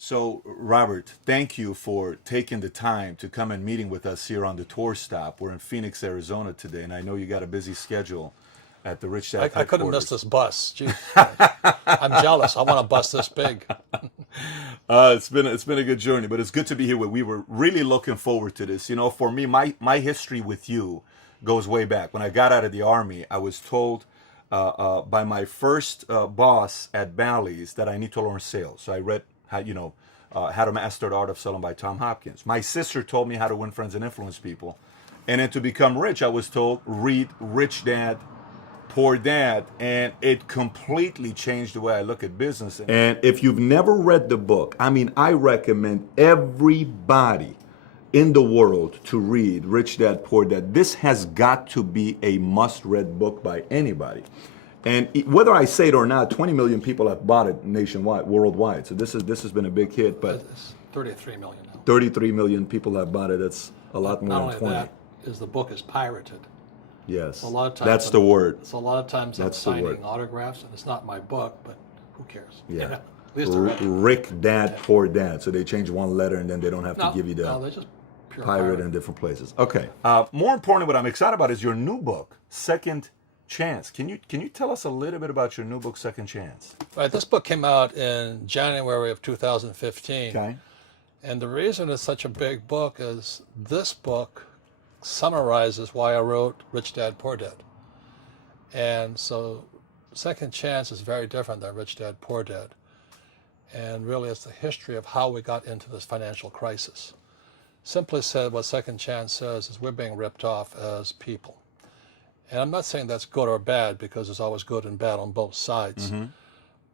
So, Robert, thank you for taking the time to come and meeting with us here on the tour stop. We're in Phoenix, Arizona today, and I know you got a busy schedule at the Rich Dad I couldn't miss headquarters. this bus. Jeez, I'm jealous. I want a bus this big. It's been a good journey, but it's good to be here. We were really looking forward to this. You know, for me, my history with you goes way back. When I got out of the army, I was told by my first boss at Bally's that I need to learn sales. So I read how to master the art of selling by Tom Hopkins. My sister told me how to win friends and influence people, and then to become rich, I was told read Rich Dad Poor Dad, and it completely changed the way I look at business. And if you've never read the book, I mean, I recommend everybody in the world to read Rich Dad Poor Dad. This has got to be a must-read book by anybody. And whether I say it or not, 20 million people have bought it nationwide, worldwide. So this has been a big hit. But It's 33 million now. 33 million people have bought it. That's a lot more Not than only 20. that, is the book is pirated. Yes, A lot of times that's the word. So a lot of times I'm That's the word. signing autographs, and it's not my book, but who cares? Yeah. At least I read it. Rick Dad, Poor Dad. So they change one letter and then they don't have to give you the No, they're just pure pirate in different places. Okay. More importantly, what I'm excited about is your new book, Second Chance. Can you tell us a little bit about your new book, Second Chance? Right, this book came out in January of 2015. Okay. And the reason it's such a big book is this book summarizes why I wrote Rich Dad, Poor Dad. And so Second Chance is very different than Rich Dad, Poor Dad. And really it's the history of how we got into this financial crisis. Simply said, what Second Chance says is we're being ripped off as people. And I'm not saying that's good or bad, because there's always good and bad on both sides.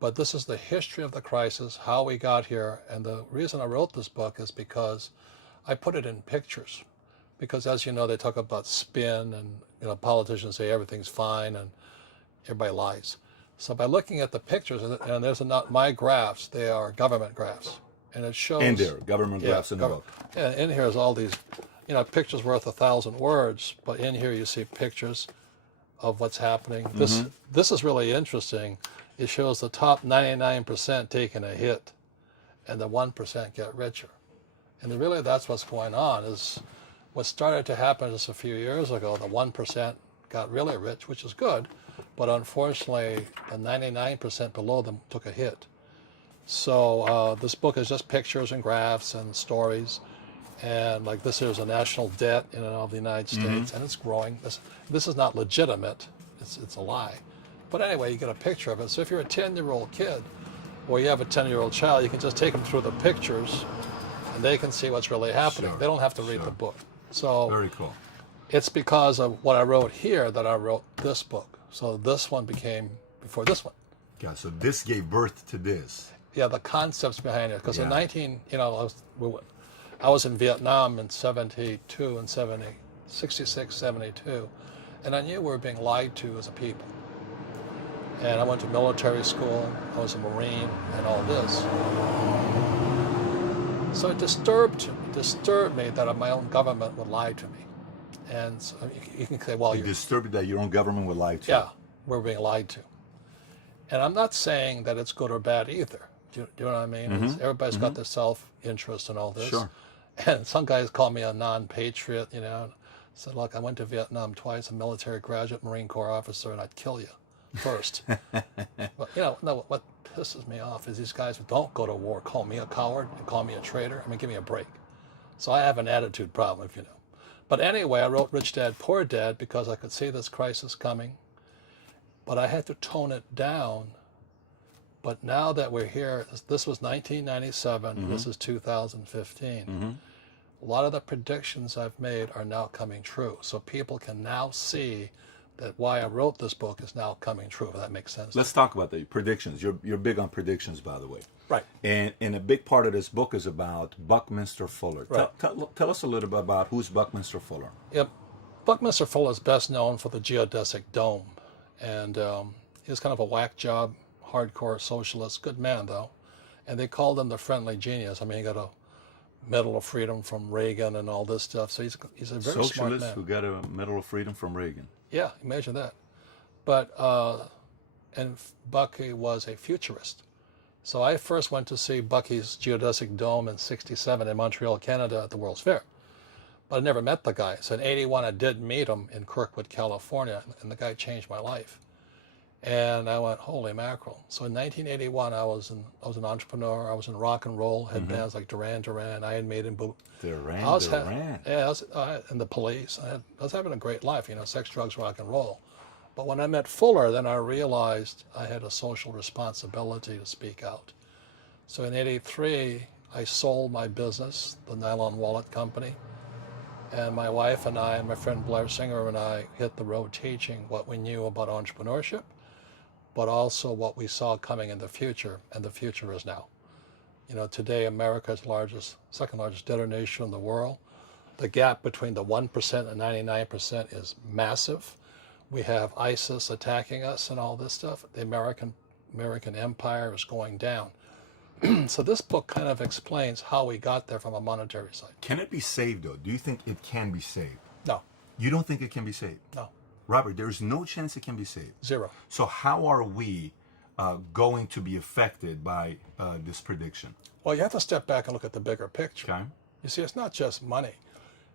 But this is the history of the crisis, how we got here. And the reason I wrote this book is because I put it in pictures. Because as you know, they talk about spin, and politicians say everything's fine and everybody lies. So by looking at the pictures, and there's not my graphs, they are government graphs. And it shows In there, government graphs in the book. yeah, in here is all these, pictures worth 1,000 words, but in here you see pictures of what's happening. This is really interesting. It shows the top 99% taking a hit, and the 1% get richer. And really that's what's going on. Is what started to happen just a few years ago, the 1% got really rich, which is good, but unfortunately the 99% below them took a hit. So this book is just pictures and graphs and stories. And like this is a national debt of the United States, and it's growing. This is not legitimate. It's a lie. But anyway, you get a picture of it. So if you're a 10-year-old kid, or you have a 10-year-old child, you can just take them through the pictures, and they can see what's really happening. Sure, they don't have to read the book. So Very cool. it's because of what I wrote here that I wrote this book. So this one became before this one. Yeah, so this gave birth to this. Yeah, the concepts behind it. Because in Yeah. I was in Vietnam in 72 and 66, 72, and I knew we were being lied to as a people. And I went to military school, I was a Marine, and all this. So it disturbed me that my own government would lie to me. And so you can say, well, It you're, disturbed that your own government would lie to you. yeah, we're being lied to. And I'm not saying that it's good or bad either. Do you know what I mean? Everybody's got their self-interest and all this. Sure. And some guys call me a non-patriot, said, look, I went to Vietnam twice, a military graduate, Marine Corps officer, and I'd kill you first. But, no, what pisses me off is these guys who don't go to war call me a coward and call me a traitor. I mean, give me a break. So I have an attitude problem, if you know. But anyway, I wrote Rich Dad, Poor Dad because I could see this crisis coming, but I had to tone it down. But now that we're here, this was 1997, this is 2015. A lot of the predictions I've made are now coming true. So people can now see that why I wrote this book is now coming true, if that makes sense. Let's talk about the predictions. You're big on predictions, by the way. Right. And a big part of this book is about Buckminster Fuller. Right. Tell us a little bit about who's Buckminster Fuller. Yep. Buckminster Fuller is best known for the geodesic dome. And he was kind of a whack job, hardcore socialist, good man though. And they called him the friendly genius. I mean, he got a Medal of Freedom from Reagan and all this stuff. So he's a very smart Socialist man. who got a Medal of Freedom from Reagan. Yeah, imagine that. But and Bucky was a futurist. So I first went to see Bucky's geodesic dome in '67 in Montreal, Canada at the World's Fair. But I never met the guy. So in '81, I did meet him in Kirkwood, California, and the guy changed my life. And I went, holy mackerel. So in 1981, I was an entrepreneur. I was in rock and roll, had bands like Duran Duran, Iron Maiden, Duran. yeah, and the Police. I was having a great life, you know, sex, drugs, rock and roll. But when I met Fuller, then I realized I had a social responsibility to speak out. So in '83, I sold my business, the Nylon Wallet Company. And my wife and I and my friend Blair Singer and I hit the road teaching what we knew about entrepreneurship, but also what we saw coming in the future, and the future is now. You know, today America's second largest debtor nation in the world. The gap between the 1% and 99% is massive. We have ISIS attacking us and all this stuff. The American empire is going down. So this book kind of explains how we got there from a monetary side. Can it be saved, though? Do you think it can be saved? No. You don't think it can be saved? No. Robert, there's no chance it can be saved. Zero. So how are we going to be affected by this prediction? Well, you have to step back and look at the bigger picture. Okay. You see, it's not just money.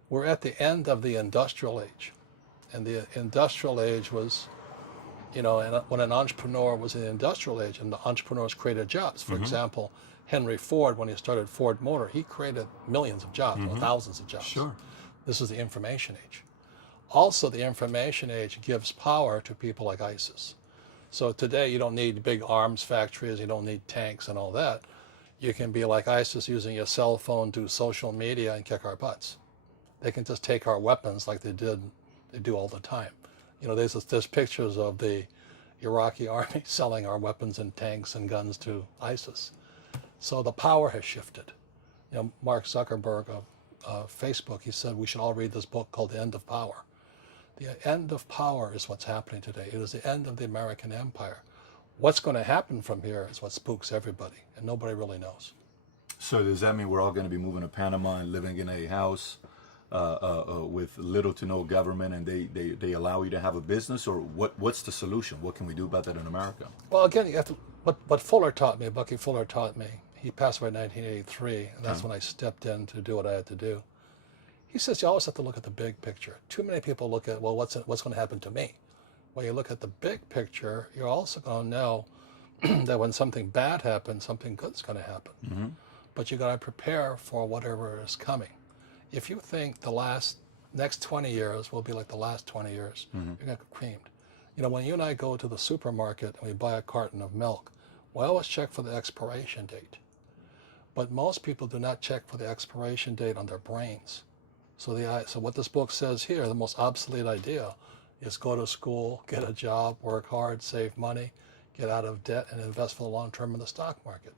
We're at the end of the industrial age. And the industrial age was, you know, and when an entrepreneur was in the industrial age, and the entrepreneurs created jobs. For example, Henry Ford, when he started Ford Motor, he created millions of jobs, or thousands of jobs. Sure. This is the information age. Also, the information age gives power to people like ISIS. So today, you don't need big arms factories, you don't need tanks and all that. You can be like ISIS using your cell phone, do social media, and kick our butts. They can just take our weapons like they do all the time. You know, there's pictures of the Iraqi army selling our weapons and tanks and guns to ISIS. So the power has shifted. You know, Mark Zuckerberg of Facebook, he said we should all read this book called The End of Power. The end of power is what's happening today. It is the end of the American empire. What's going to happen from here is what spooks everybody, and nobody really knows. So does that mean we're all going to be moving to Panama and living in a house with little to no government, and they allow you to have a business, or what's the solution? What can we do about that in America? Well, again, you have to, what Fuller taught me, Bucky Fuller taught me, he passed away in 1983, and that's when I stepped in to do what I had to do. He says you always have to look at the big picture. Too many people look at, well, what's going to happen to me? When you look at the big picture, you're also going to know that when something bad happens, something good's going to happen. But you got to prepare for whatever is coming. If you think the next 20 years will be like the last 20 years, you're going to get creamed. You know, when you and I go to the supermarket and we buy a carton of milk, we always check for the expiration date. But most people do not check for the expiration date on their brains. So what this book says here, the most obsolete idea, is go to school, get a job, work hard, save money, get out of debt, and invest for the long term in the stock market.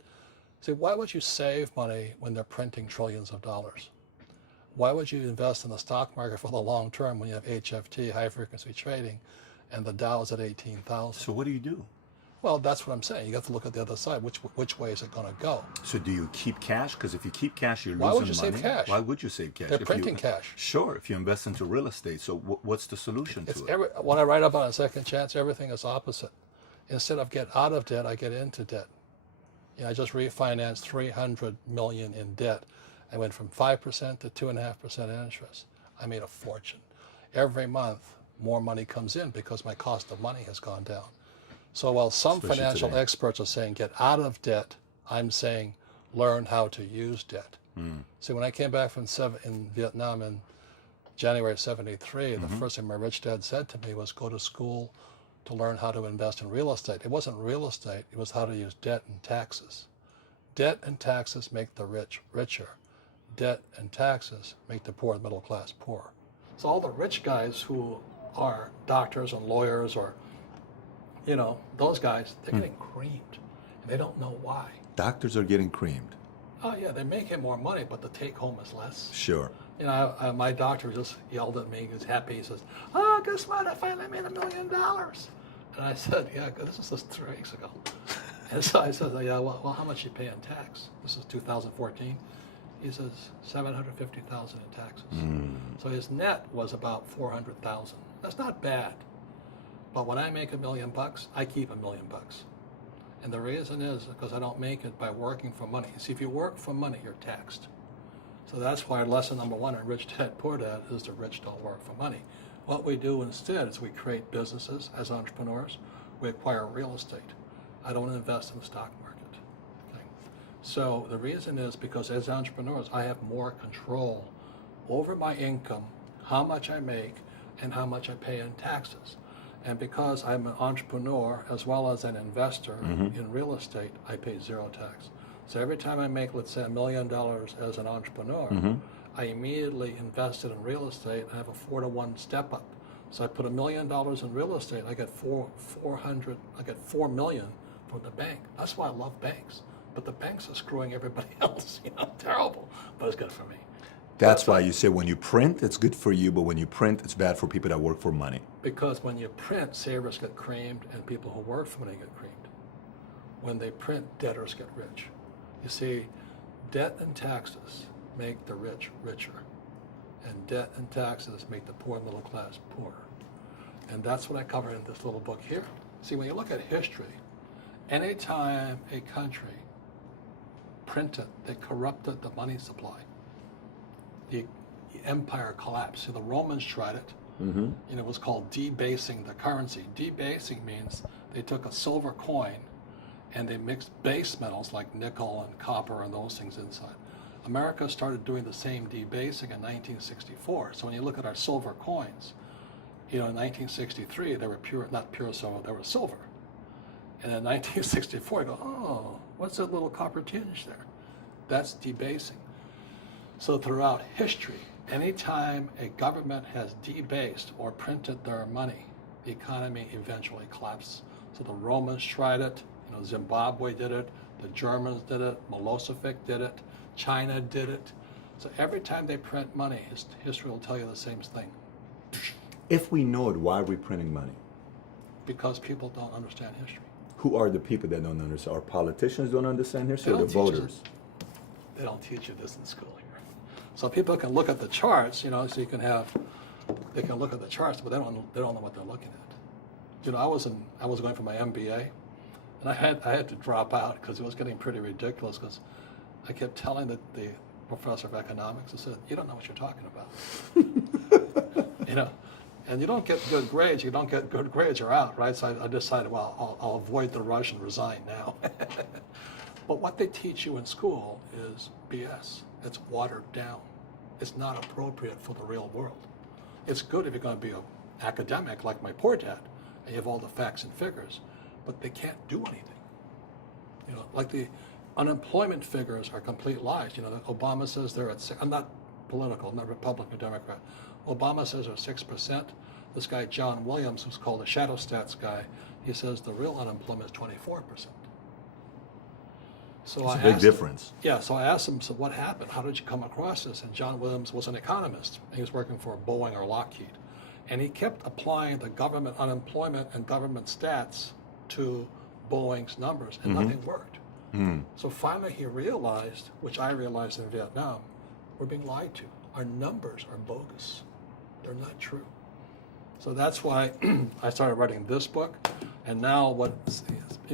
See, why would you save money when they're printing trillions of dollars? Why would you invest in the stock market for the long term when you have HFT, high frequency trading, and the Dow's at 18,000? So what do you do? Well, that's what I'm saying. You have to look at the other side. Which way is it going to go? So do you keep cash? Because if you keep cash, you're Why losing would you money. save cash? Why would you save cash? They're printing cash. Sure, if you invest into real estate. So what's the solution to it? When I write up on a second chance, everything is opposite. Instead of get out of debt, I get into debt. You know, I just refinanced $300 million in debt. I went from 5% to 2.5% interest. I made a fortune. Every month, more money comes in because my cost of money has gone down. So while some Especially financial today. experts are saying get out of debt, I'm saying learn how to use debt. See, when I came back from in Vietnam in January of '73, the first thing my rich dad said to me was go to school to learn how to invest in real estate. It wasn't real estate, it was how to use debt and taxes. Debt and taxes make the rich richer. Debt and taxes make the poor, middle class, poor. So all the rich guys who are doctors and lawyers, or, you know, those guys, they're getting creamed, and they don't know why. Doctors are getting creamed. Oh yeah, they're making more money, but the take home is less. Sure. You know, my doctor just yelled at me. He's happy. He says, "Oh, guess what? I finally made $1 million." And I said, "Yeah, this is just 3 weeks ago." And so I said, "Yeah, well, how much you pay in tax?" This is 2014. He says $750,000 in taxes. So his net was about $400,000. That's not bad. But when I make $1 million, I keep $1 million. And the reason is because I don't make it by working for money. See, if you work for money, you're taxed. So that's why lesson number one in Rich Dad Poor Dad is the rich don't work for money. What we do instead is we create businesses as entrepreneurs. We acquire real estate. I don't invest in the stock market. Okay? So the reason is because as entrepreneurs, I have more control over my income, how much I make, and how much I pay in taxes. And because I'm an entrepreneur as well as an investor in real estate, I pay zero tax. So every time I make, let's say, $1 million as an entrepreneur, I immediately invested in real estate. I have a 4-to-1 step up. So I put $1 million in real estate. I get $4 million from the bank. That's why I love banks. But the banks are screwing everybody else. Terrible. But it's good for me. That's why you say when you print, it's good for you, but when you print, it's bad for people that work for money. Because when you print, savers get creamed and people who work for money get creamed. When they print, debtors get rich. You see, debt and taxes make the rich richer, and debt and taxes make the poor middle class poorer. And that's what I cover in this little book here. See, when you look at history, anytime a country printed, they corrupted the money supply. The empire collapsed. So the Romans tried it, and it was called debasing the currency. Debasing means they took a silver coin and they mixed base metals like nickel and copper and those things inside. America started doing the same debasing in 1964. So when you look at our silver coins, in 1963 they were pure, not pure silver, they were silver. And in 1964 you go, oh, what's that little copper tinge there? That's debasing. So throughout history, anytime a government has debased or printed their money, the economy eventually collapses. So the Romans tried it, Zimbabwe did it, the Germans did it, Milosevic did it, China did it. So every time they print money, history will tell you the same thing. If we know it, why are we printing money? Because people don't understand history. Who are the people that don't understand? Our politicians don't understand history, or the voters? They don't teach you this in school here. So people can look at the charts, so you can they can look at the charts, but they don't know what they're looking at. I was going for my MBA, and I had to drop out because it was getting pretty ridiculous. Because I kept telling the professor of economics, I said, "You don't know what you're talking about." And you don't get good grades. You don't get good grades, you're out, right? So I decided, well, I'll avoid the rush and resign now. But what they teach you in school is BS. It's watered down. It's not appropriate for the real world. It's good if you're going to be an academic like my poor dad, and you have all the facts and figures, but they can't do anything. Like the unemployment figures are complete lies. Obama says they're at 6. I'm not political, I'm not Republican or Democrat. Obama says they're 6%. This guy, John Williams, who's called a shadow stats guy, he says the real unemployment is 24%. So it's a big difference. So I asked him, so what happened? How did you come across this? And John Williams was an economist. He was working for Boeing or Lockheed. And he kept applying the government unemployment and government stats to Boeing's numbers, and nothing worked. So finally he realized, which I realized in Vietnam, we're being lied to. Our numbers are bogus. They're not true. So that's why I started writing this book. And now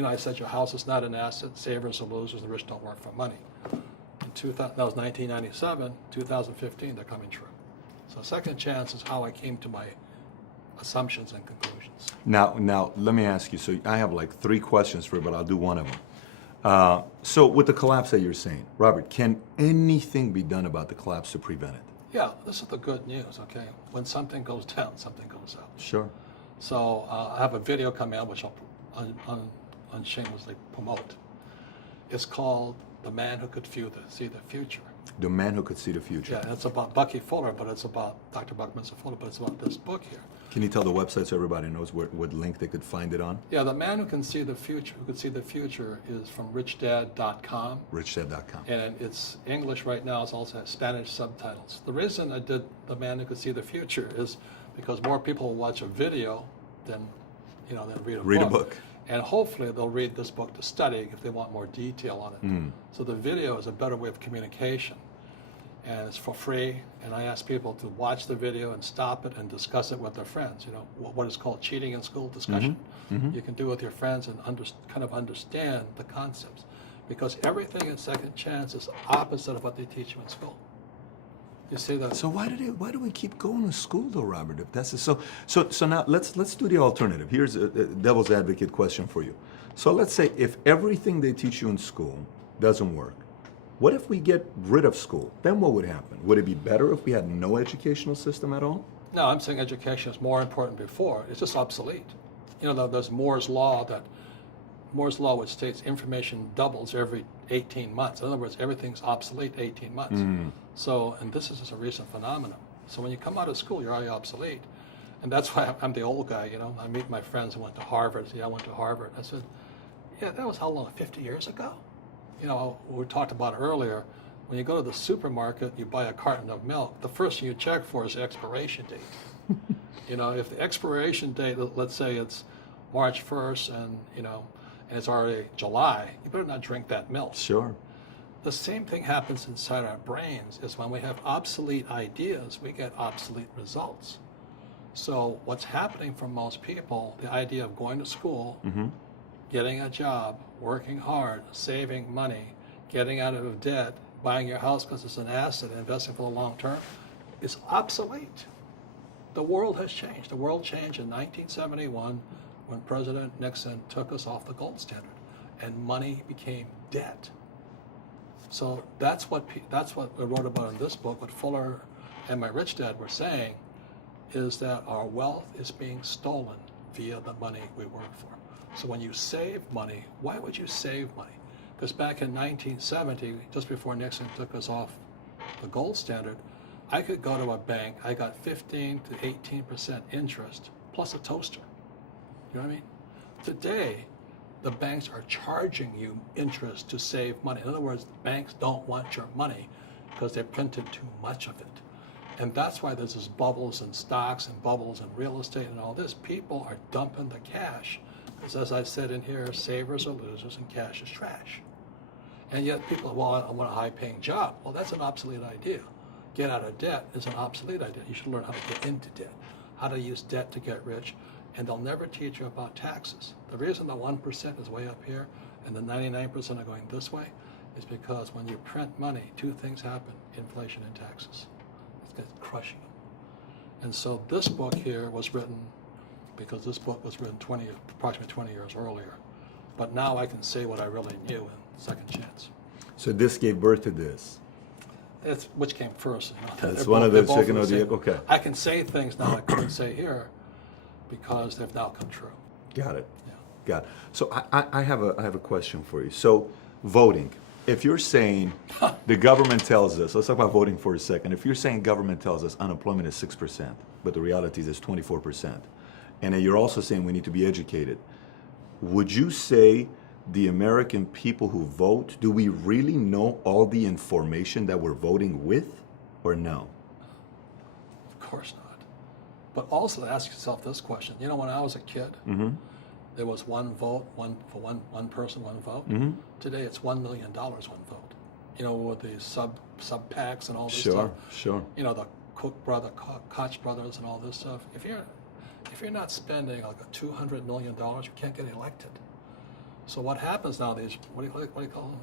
I said your house is not an asset, savers are losers, the rich don't work for money. That was 1997, 2015, they're coming true. So second chance is how I came to my assumptions and conclusions. Now let me ask you, so I have like 3 questions for you, but I'll do one of them. So with the collapse that you're saying, Robert, can anything be done about the collapse to prevent it? Yeah, this is the good news, okay? When something goes down, something goes up. Sure. So I have a video coming out, which I'll unshamelessly promote. It's called The Man Who Could See the Future. The Man Who Could See the Future. Yeah, and it's about Bucky Fuller, but it's about Dr. Buckminster Fuller, but it's about this book here. Can you tell the website so everybody knows what link they could find it on? Yeah, The Man Who Can See the Future, is from richdad.com. richdad.com. And it's English right now. It also has Spanish subtitles. The reason I did The Man Who Could See the Future is because more people will watch a video than read a book. And hopefully they'll read this book to study if they want more detail on it. So the video is a better way of communication. and it's for free. And I ask people to watch the video and stop it and discuss it with their friends. You know, what is called cheating in school discussion. You can do with your friends and kind of understand the concepts, because everything in Second Chance is opposite of what they teach you in school. You see that? So why do we keep going to school though, Robert? If that's so now let's do the alternative. Here's a devil's advocate question for you. So let's say if everything they teach you in school doesn't work, what if we get rid of school? Then what would happen? Would it be better if we had no educational system at all? No, I'm saying education is more important before. It's just obsolete. You know, there's Moore's law, which states information doubles every 18 months. In other words, everything's obsolete 18 months. So, and this is just a recent phenomenon. So when you come out of school, you're already obsolete. And that's why I'm the old guy, you know. I meet my friends who went to Harvard. I say, I went to Harvard. I said, yeah, that was how long, 50 years ago? You know, we talked about earlier, when you go to the supermarket, you buy a carton of milk, the first thing you check for is the expiration date. You know, if the expiration date, let's say it's March 1st and, you know, and it's already July, you better not drink that milk. Sure. The same thing happens inside our brains, is when we have obsolete ideas, we get obsolete results. So what's happening for most people, the idea of going to school, getting a job, working hard, saving money, getting out of debt, buying your house because it's an asset, investing for the long term, is obsolete. The world has changed. The world changed in 1971 when President Nixon took us off the gold standard and money became debt. So that's what I wrote about in this book. What Fuller and my rich dad were saying is that our wealth is being stolen via the money we work for. So when you save money, why would you save money? Because back in 1970, just before Nixon took us off the gold standard, I could go to a bank, I got 15 to 18% interest plus a toaster. You know what I mean? Today, the banks are charging you interest to save money. In other words, banks don't want your money because they printed too much of it. And that's why there's this bubbles in stocks and bubbles in real estate and all this. People are dumping the cash. Because as I said in here, savers are losers and cash is trash. And yet people, well, I want a high-paying job. Well, that's an obsolete idea. Get out of debt is an obsolete idea. You should learn how to get into debt, how to use debt to get rich, and they'll never teach you about taxes. The reason the 1% is way up here and the 99% are going this way is because when you print money, two things happen: inflation and taxes. It's crushing them. And so this book here was written because this book was written approximately 20 years earlier. But now I can say what I really knew in Second Chance. So this gave birth to this. That's which came first. You know? That's one of the second of the, okay. I can say things now I couldn't say here because they've now come true. Got it. Yeah. Got it. So I have a question for you. So voting, if you're saying the government tells us, let's talk about voting for a second. If you're saying government tells us unemployment is 6%, but the reality is it's 24%, and then you're also saying we need to be educated, would you say the American people who vote, do we really know all the information that we're voting with, or no? Of course not. But also ask yourself this question. You know, when I was a kid, there was one vote, one person, one vote. Today it's $1 million, one vote. You know, with the sub PACs and all this stuff. Sure. You know, the Koch brothers and all this stuff. If you're not spending like $200 million, you can't get elected. So what happens now? These what do you call them?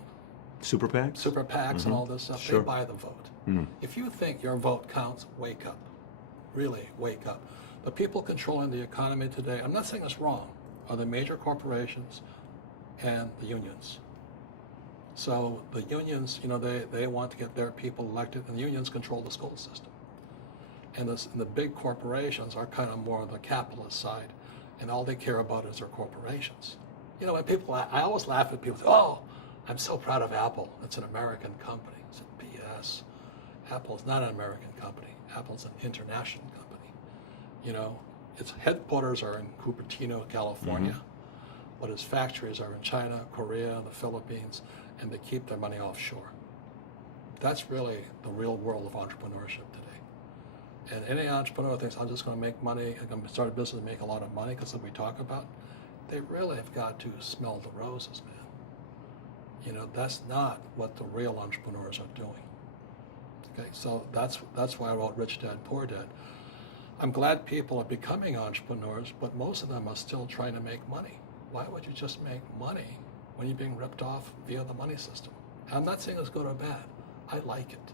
Super PACs. Super PACs and all this stuff. Sure. They buy the vote. If you think your vote counts, wake up. Really wake up. The people controlling the economy today, I'm not saying it's wrong, are the major corporations and the unions. So the unions, you know, they want to get their people elected, and the unions control the school system. And the big corporations are kind of more on the capitalist side, and all they care about is their corporations. You know, when people, I always laugh at people, oh, I'm so proud of Apple. It's an American company. It's a BS. Apple's not an American company. Apple's an international company. You know, its headquarters are in Cupertino, California, but its factories are in China, Korea, and the Philippines, and they keep their money offshore. That's really the real world of entrepreneurship today. And any entrepreneur thinks, I'm just going to make money, I'm going to start a business and make a lot of money, because as we talk about, they really have got to smell the roses, man. You know, that's not what the real entrepreneurs are doing. Okay, so that's why I wrote Rich Dad, Poor Dad. I'm glad people are becoming entrepreneurs, but most of them are still trying to make money. Why would you just make money when you're being ripped off via the money system? I'm not saying it's good or bad. I like it.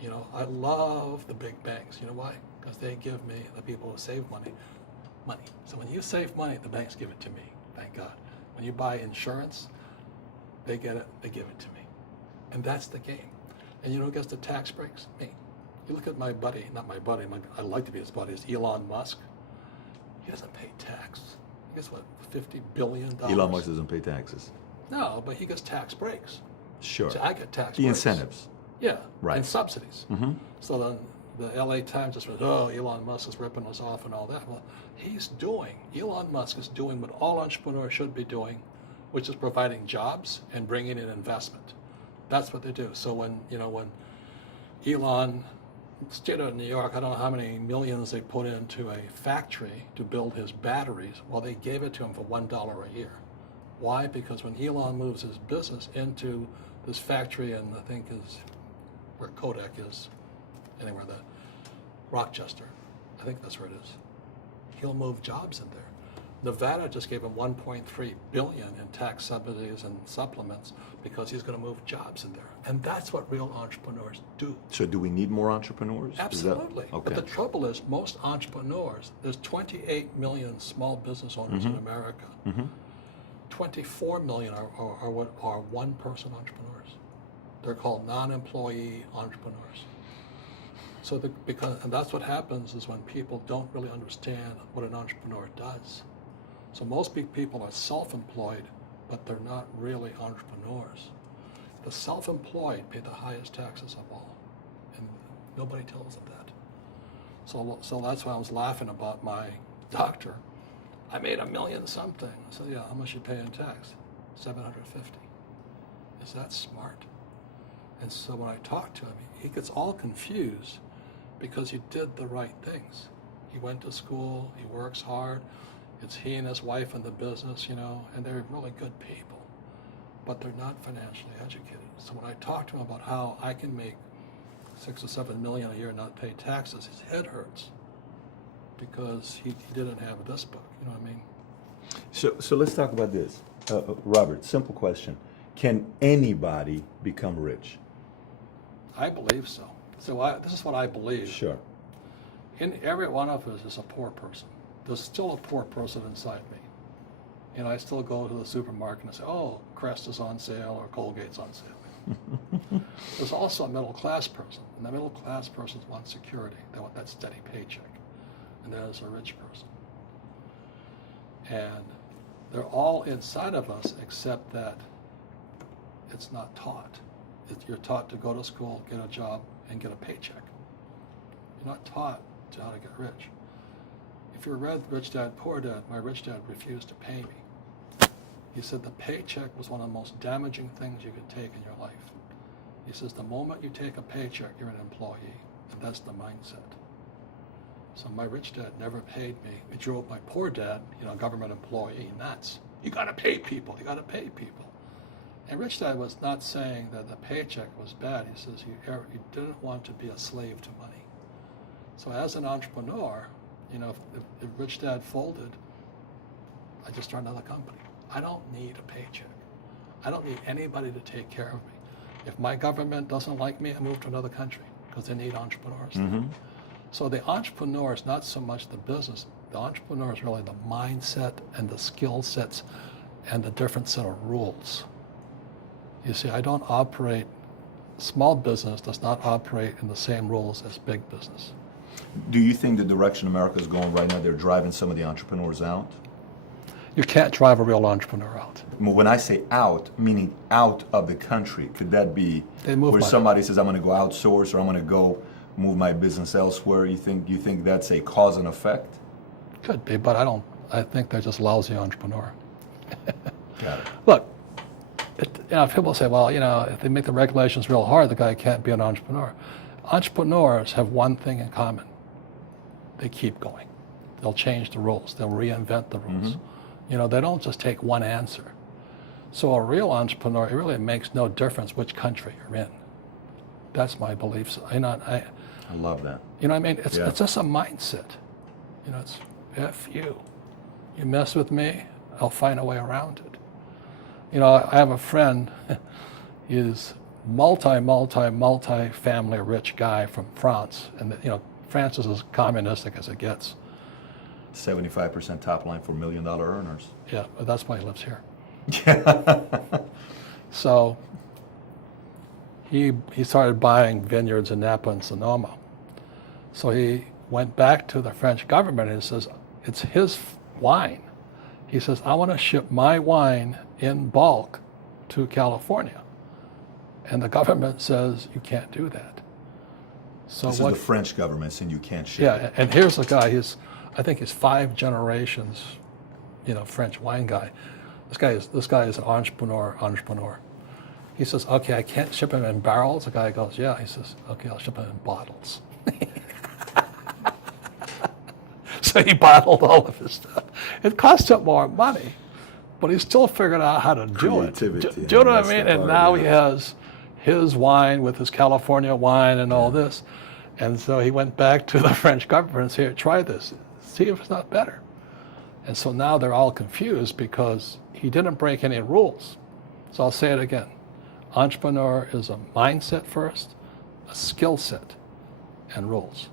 You know, I love the big banks. You know why? Because they give me, the people who save money. So when you save money, the banks give it to me, thank God. When you buy insurance, they get it, they give it to me. And that's the game. And you know who gets the tax breaks? Me. You look at my buddy, not my buddy, I'd like to be his buddy, is Elon Musk. He doesn't pay tax. He gets what, $50 billion? Elon Musk doesn't pay taxes. No, but he gets tax breaks. Sure. So I get tax The breaks. incentives. Yeah, Right. and subsidies. So then the LA Times just went, oh, Elon Musk is ripping us off and all that. Well, Elon Musk is doing what all entrepreneurs should be doing, which is providing jobs and bringing in investment. That's what they do. So when Elon, state of New York, I don't know how many millions they put into a factory to build his batteries. Well, they gave it to him for $1 a year. Why? Because when Elon moves his business into this factory, and I think is where Kodak is, anywhere, the Rochester, I think that's where it is. He'll move jobs in there. Nevada just gave him $1.3 billion in tax subsidies and supplements because he's going to move jobs in there. And that's what real entrepreneurs do. So do we need more entrepreneurs? Absolutely. Okay. But the trouble is, most entrepreneurs, there's 28 million small business owners in America. 24 million are what are one-person entrepreneurs. They're called non-employee entrepreneurs. So and that's what happens is when people don't really understand what an entrepreneur does. So most people are self-employed, but they're not really entrepreneurs. The self-employed pay the highest taxes of all, and nobody tells them that. So that's why I was laughing about my doctor. I made $1 million something. I said, yeah, how much you pay in tax? $750. Is that smart? And so when I talk to him, he gets all confused because he did the right things. He went to school, he works hard. It's he and his wife in the business, you know, and they're really good people, but they're not financially educated. So when I talk to him about how I can make $6 or $7 million a year and not pay taxes, his head hurts because he didn't have this book. You know what I mean? So let's talk about this. Robert, simple question. Can anybody become rich? I believe so. So this is what I believe. Sure. In every one of us is a poor person. There's still a poor person inside me. And I still go to the supermarket and say, oh, Crest is on sale or Colgate's on sale. There's also a middle class person. And the middle class person wants security. They want that steady paycheck. And there's a rich person. And they're all inside of us except that it's not taught. You're taught to go to school, get a job, and get a paycheck. You're not taught how to get rich. If you read Rich Dad, Poor Dad, my rich dad refused to pay me. He said the paycheck was one of the most damaging things you could take in your life. He says the moment you take a paycheck, you're an employee, and that's the mindset. So my rich dad never paid me. He drove my poor dad, you know, government employee, nuts. You gotta pay people, you gotta pay people. And Rich Dad was not saying that the paycheck was bad. He says you didn't want to be a slave to money. So as an entrepreneur, you know, if Rich Dad folded, I just started another company. I don't need a paycheck. I don't need anybody to take care of me. If my government doesn't like me, I move to another country because they need entrepreneurs. So the entrepreneur is not so much the business. The entrepreneur is really the mindset and the skill sets and the different set of rules. You see, I don't operate, small business does not operate in the same rules as big business. Do you think the direction America is going right now, they're driving some of the entrepreneurs out? You can't drive a real entrepreneur out. When I say out, meaning out of the country, could that be They move where money. somebody says, I'm going to go outsource or I'm going to go move my business elsewhere? You think that's a cause and effect? Could be, but I think they're just lousy entrepreneur. Got it. Look, people say, well, you know, if they make the regulations real hard, the guy can't be an entrepreneur. Entrepreneurs have one thing in common. They keep going. They'll change the rules. They'll reinvent the rules. You know, they don't just take one answer. So a real entrepreneur, it really makes no difference which country you're in. That's my beliefs. I love that. You know what I mean? It's Yeah. it's just a mindset. You know, it's F you. You mess with me, I'll find a way around it. You know, I have a friend, he's multi-family rich guy from France. And, you know, France is as communistic as it gets. 75% top line for $1 million earners. Yeah, but that's why he lives here. So he started buying vineyards in Napa and Sonoma. So he went back to the French government and says, it's his wine. He says, I want to ship my wine in bulk to California. And the government says, you can't do that. So This is the French government saying you can't ship yeah, it. and here's a guy, I think he's 5 generations, you know, French wine guy. This guy is an entrepreneur. He says, okay, I can't ship him in barrels. The guy goes, yeah. He says, okay, I'll ship him in bottles. So he bottled all of his stuff. It cost him more money, but he still figured out how to do it. Do you know what I mean? And now he has his wine with his California wine and all this. And so he went back to the French government and said, try this, see if it's not better. And so now they're all confused because he didn't break any rules. So I'll say it again. Entrepreneur is a mindset first, a skill set, and rules.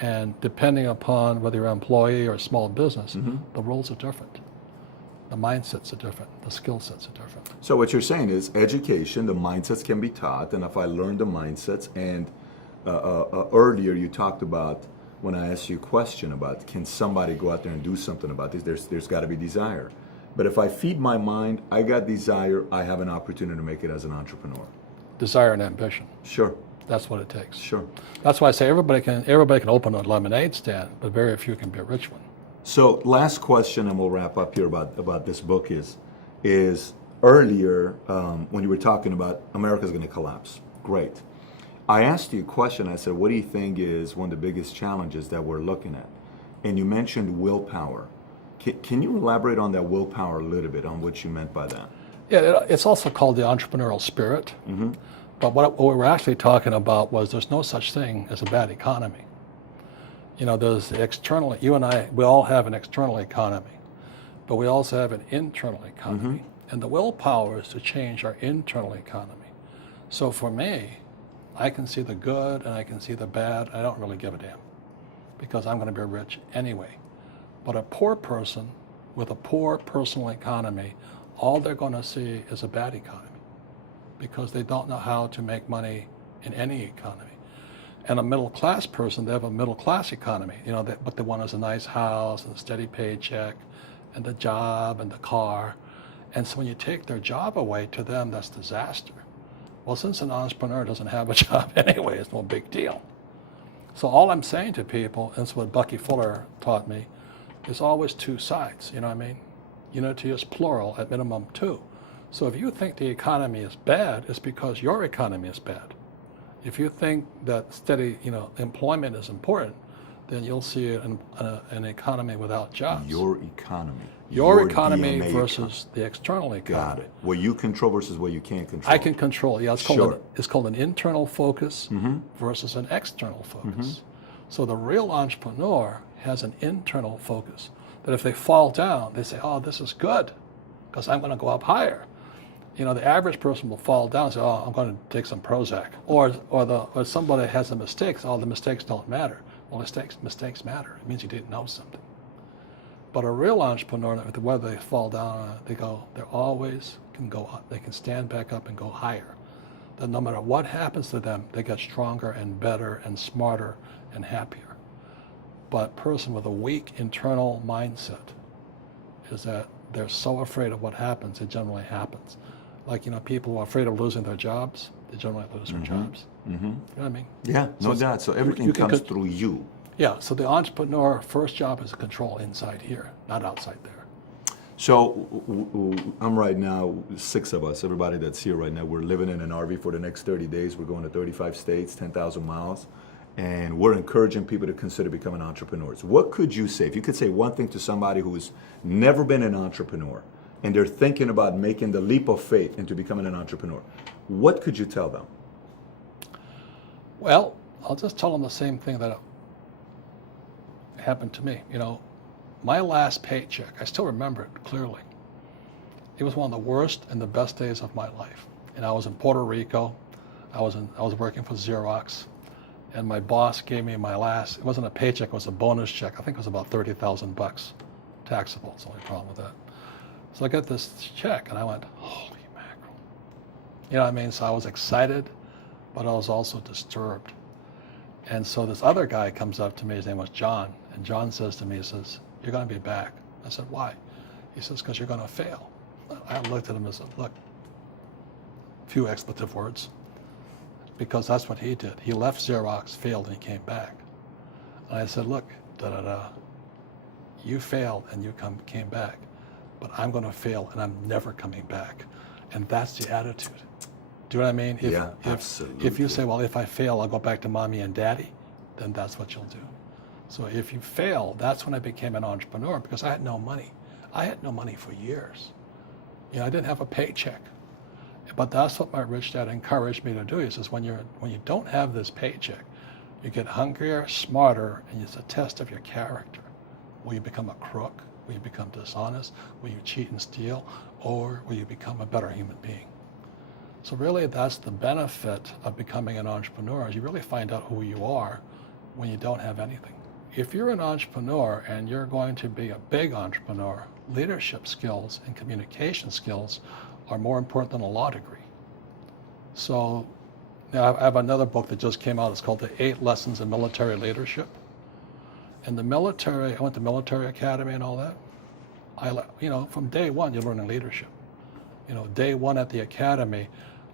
And depending upon whether you're an employee or a small business, the rules are different. The mindsets are different. The skill sets are different. So what you're saying is education, the mindsets can be taught, and if I learn the mindsets, and earlier you talked about when I asked you a question about can somebody go out there and do something about this, there's got to be desire. But if I feed my mind, I got desire, I have an opportunity to make it as an entrepreneur. Desire and ambition. Sure. That's what it takes. Sure. That's why I say everybody can open a lemonade stand, but very few can be a rich one. So last question, and we'll wrap up here about this book is earlier when you were talking about America's going to collapse. Great. I asked you a question. I said, what do you think is one of the biggest challenges that we're looking at? And you mentioned willpower. Can you elaborate on that willpower a little bit, on what you meant by that? Yeah, it's also called the entrepreneurial spirit. But what we were actually talking about was there's no such thing as a bad economy. You know, there's external, you and I, we all have an external economy, but we also have an internal economy. And the willpower is to change our internal economy. So for me, I can see the good and I can see the bad. I don't really give a damn because I'm going to be rich anyway. But a poor person with a poor personal economy, all they're going to see is a bad economy because they don't know how to make money in any economy. And a middle class person, they have a middle class economy. You know, what they want is a nice house and a steady paycheck and the job and the car. And so when you take their job away, to them, that's disaster. Well, since an entrepreneur doesn't have a job anyway, it's no big deal. So all I'm saying to people, and it's what Bucky Fuller taught me, is always 2 sides, you know what I mean? Unity is plural, at minimum 2. So if you think the economy is bad, it's because your economy is bad. If you think that steady, employment is important, then you'll see an economy without jobs. Your economy. Your economy DNA versus the external economy. Got it. What you control versus what you can't control. I can control. Yeah, it's called an internal focus versus an external focus. So the real entrepreneur has an internal focus. That if they fall down, they say, "Oh, this is good, because I'm going to go up higher." You know, the average person will fall down and say, "Oh, I'm going to take some Prozac," or somebody has a mistake. "Oh, the mistakes don't matter." Well, mistakes matter. It means you didn't know something. But a real entrepreneur, whether they fall down, they always can go up. They can stand back up and go higher. That no matter what happens to them, they get stronger and better and smarter and happier. But a person with a weak internal mindset is that they're so afraid of what happens, it generally happens. Like, people who are afraid of losing their jobs, they generally lose their jobs. You know what I mean? Yeah, no doubt. So everything comes through you. Yeah, so the entrepreneur first job is to control inside here, not outside there. So I'm right now, 6 of us, everybody that's here right now, we're living in an RV for the next 30 days. We're going to 35 states, 10,000 miles. And we're encouraging people to consider becoming entrepreneurs. What could you say, if you could say one thing to somebody who's never been an entrepreneur and they're thinking about making the leap of faith into becoming an entrepreneur, what could you tell them? Well, I'll just tell them the same thing that happened to me. You know, my last paycheck, I still remember it clearly. It was one of the worst and the best days of my life. And I was in Puerto Rico. I was working for Xerox, and my boss gave me my last. It wasn't a paycheck; it was a bonus check. I think it was about $30,000, taxable. It's the only problem with that. So I got this check, and I went, "Holy mackerel!" You know what I mean? So I was excited, but I was also disturbed. And so this other guy comes up to me. His name was John, and John says to me, he says, "You're going to be back." I said, "Why?" He says, "Because you're going to fail." I looked at him and said, "Look," few expletive words, because that's what he did. He left Xerox, failed, and he came back. And I said, "Look, you failed and you came back, but I'm going to fail and I'm never coming back." And that's the attitude. Do you know what I mean? Absolutely. If you say, "Well, if I fail, I'll go back to mommy and daddy," then that's what you'll do. So if you fail, that's when I became an entrepreneur, because I had no money. I had no money for years. You know, I didn't have a paycheck. But that's what my rich dad encouraged me to do. He says, when you don't have this paycheck, you get hungrier, smarter, and it's a test of your character. Will you become a crook? Will you become dishonest? Will you cheat and steal? Or will you become a better human being? So really, that's the benefit of becoming an entrepreneur, is you really find out who you are when you don't have anything. If you're an entrepreneur and you're going to be a big entrepreneur, leadership skills and communication skills are more important than a law degree. So now I have another book that just came out. It's called The 8 Lessons in Military Leadership. In the military, I went to military academy and all that. From day one, you're learning leadership. You know, day one at the academy,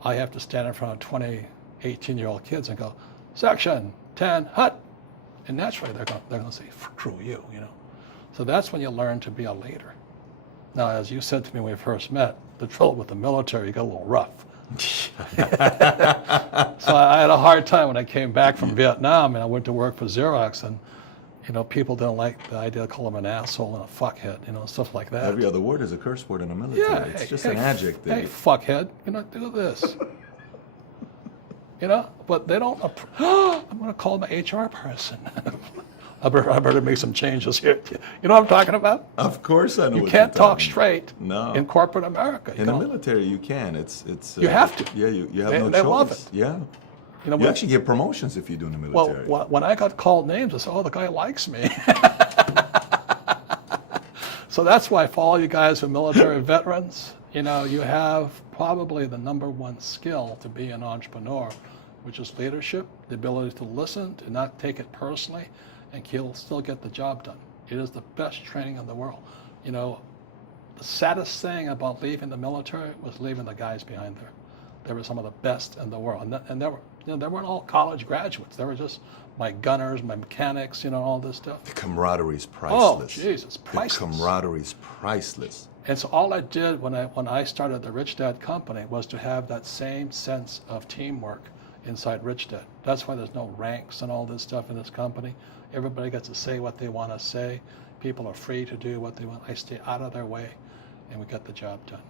I have to stand in front of 20, 18-year-old kids and go, "Section 10, hut." And naturally, they're going to say, "Screw you," you know. So that's when you learn to be a leader. Now, as you said to me when we first met, the trouble with the military, you got a little rough. So I had a hard time when I came back from Vietnam, and I went to work for Xerox, and people didn't like the idea of calling them an asshole and a fuckhead, stuff like that. Every other word is a curse word in the military. Yeah, it's just an adjective. Hey, fuckhead, do this. But they don't. I'm going to call my HR person. I better make some changes here. You know what I'm talking about? Of course I know. You can't talk straight no. in corporate America. In the military, you can. It's you have to. Yeah, you have no choice. They love it. Yeah. You actually get promotions if you do in the military. Well, when I got called names, I said, "Oh, the guy likes me." So that's why, for all you guys who are military veterans, you have probably the number one skill to be an entrepreneur, which is leadership, the ability to listen, to not take it personally, and he'll still get the job done. It is the best training in the world. The saddest thing about leaving the military was leaving the guys behind there. They were some of the best in the world, and they weren't all college graduates. They were just my gunners, my mechanics, all this stuff. The camaraderie is priceless. Oh, Jesus, priceless. The camaraderie is priceless. And so all I did when I started the Rich Dad Company was to have that same sense of teamwork inside Rich Dad. That's why there's no ranks and all this stuff in this company. Everybody gets to say what they want to say. People are free to do what they want. I stay out of their way, and we get the job done.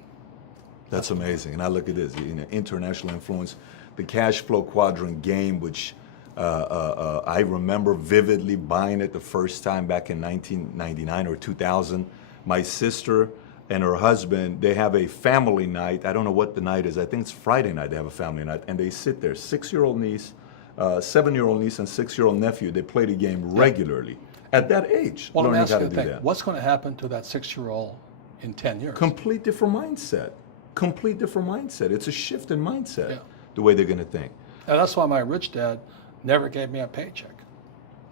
That's amazing. And I look at this, international influence, the cash flow quadrant game, which I remember vividly buying it the first time back in 1999 or 2000. My sister and her husband, they have a family night. I don't know what the night is. I think it's Friday night they have a family night. And they sit there, 6-year-old niece, 7-year-old niece, and 6-year-old nephew. They play the game regularly at that age, well, learning how to do that. What's going to happen to that 6-year-old in 10 years? Complete different mindset. Complete different mindset. It's a shift in mindset, the way they're going to think. And that's why my rich dad never gave me a paycheck.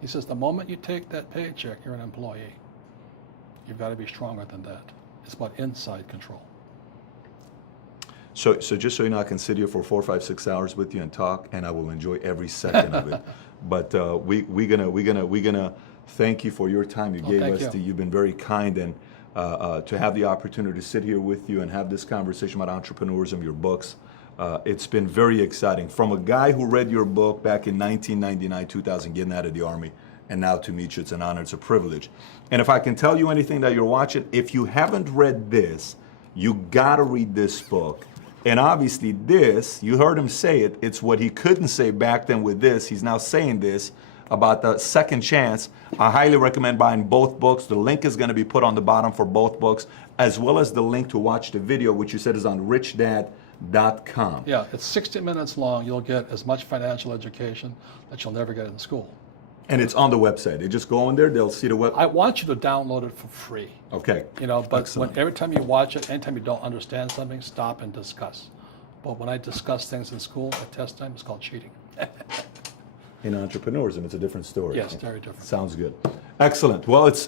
He says, the moment you take that paycheck, you're an employee. You've got to be stronger than that. It's about inside control. So just so you know, I can sit here for 4, 5, 6 hours with you and talk, and I will enjoy every second of it. But we're gonna thank you for your time you gave us. You've been very kind, and to have the opportunity to sit here with you and have this conversation about entrepreneurism, your books. It's been very exciting. From a guy who read your book back in 1999, 2000, getting out of the Army, and now to meet you, it's an honor, it's a privilege. And if I can tell you anything that you're watching, if you haven't read this, you gotta read this book. And obviously this, you heard him say it, it's what he couldn't say back then with this. He's now saying this about the second chance. I highly recommend buying both books. The link is going to be put on the bottom for both books, as well as the link to watch the video, which you said is on richdad.com. Yeah, it's 60 minutes long. You'll get as much financial education that you'll never get in school. And it's on the website. They just go in there, they'll see the web. I want you to download it for free. Okay. You know, but Excellent. every time you watch it, anytime you don't understand something, stop and discuss. But when I discuss things in school at test time, it's called cheating. In entrepreneurism, it's a different story. Yes, very different. Sounds good. Excellent. Well, it's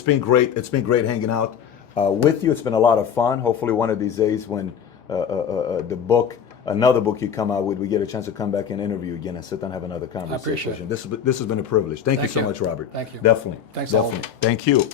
been great. It's been great hanging out with you. It's been a lot of fun. Hopefully, one of these days, when another book you come out with, we get a chance to come back and interview again and sit down and have another conversation. I appreciate it. This has been a privilege. Thank you so much, Robert. Thank you. Definitely. Thanks all. Definitely. Thank you.